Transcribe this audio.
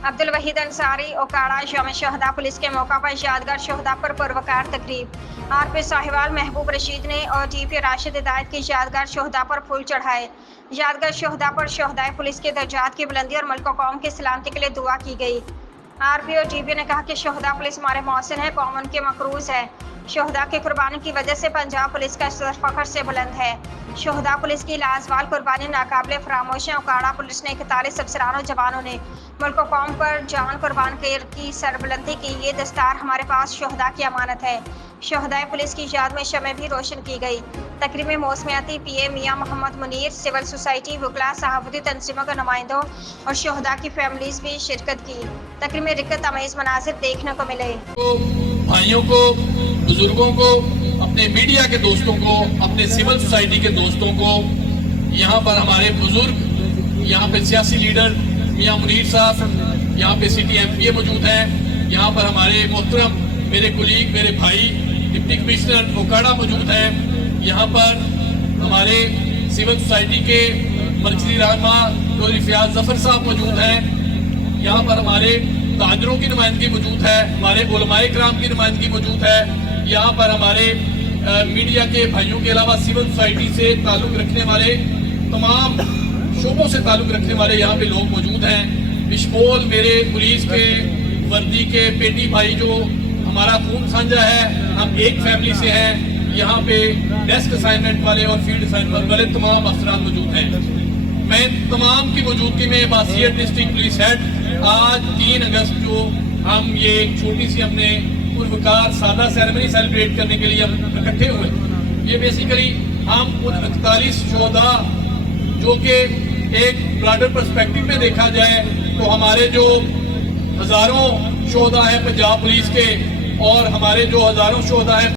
अब्दुल वहीद अंसारी ओकाड़ा यौम शहदा पुलिस के मौका पर यादगार शहदा पर पुरवकार तकरीब। आरपी साहिवाल महबूब रशीद ने और टीपी राशिद हिदायत की यादगार शहदा पर फूल चढ़ाए। यादगार शहदा पर शहदाए पुलिस के दर्जात की बुलंदी और मुल्क कौम की सलामती के लिए दुआ की गई। आरपी और टीपी ने कहा कि शहदा पुलिस हमारे मौसिन है, कौम उनके मकरूज है। शहदा की कुर्बानी की वजह से पंजाब पुलिस का सर फखर से बुलंद है। शहदा पुलिस की लाजवाल कुर्बानी नाकाबिले फरामोश है। ओकाड़ा पुलिस ने 41 अफसरानों जवानों ने मुल्क कौम पर जान कुर्बान की सरबुलंदी की। ये दस्तार हमारे पास शहदा की अमानत है। शहदाए पुलिस की याद में शमें भी रोशन की गई। तकरीब में मौसमियाती पीए मियां मोहम्मद मुनीर, सिविल सोसाइटी, वकला, सहाफती तंजीमों के नुमाइंदों और शहदा की फैमिलीज भी शिरकत की। तकरीब में रिकत अमेज मनाजिर देखने को मिले। भाइयों को, बुजुर्गों को, अपने मीडिया के दोस्तों को, अपने सिविल सोसाइटी के दोस्तों को, यहाँ पर हमारे बुजुर्ग, यहाँ पे सियासी लीडर मियां मुनीर साहब, यहाँ पे सिटी एमपीए मौजूद हैं, यहाँ पर हमारे मोहतरम मेरे कुलीग, मेरे भाई डिप्टी कमिश्नर ओकाड़ा मौजूद हैं, यहाँ पर हमारे सिविल सोसाइटी के मर्कजी रहनुमा चौधरी फयाज जफर साहब मौजूद हैं, यहाँ पर हमारे ताजरों की नुमाइंदगी मौजूद है, हमारे उलमाए कराम की नुमाइंदगी मौजूद है, यहाँ पर हमारे मीडिया के भाइयों के अलावा सिविल सोसाइटी से ताल्लुक रखने वाले तमाम शोबों से ताल्लुक रखने वाले यहाँ पे लोग मौजूद हैं। बिशमोल मेरे पुलिस के वर्दी के पेटी भाई जो हमारा खून साझा है, हम एक फैमिली से हैं। यहाँ पे डेस्क असाइनमेंट वाले और फील्ड असाइनमेंट वाले तमाम अफसरान मौजूद हैं। मैं तमाम की मौजूदगी में बासियत डिस्ट्रिक्ट पुलिस हेड आज 3 अगस्त को हम ये एक छोटी सी हमने पुरवकार सादा सेरेमनी सेलिब्रेट करने के लिए हम इकट्ठे हुए। ये बेसिकली हम उन 41 शोधा जो कि एक ब्रॉडर पर्सपेक्टिव में देखा जाए तो हमारे जो हजारों शोधा है पंजाब पुलिस के और हमारे जो हजारों शोधा है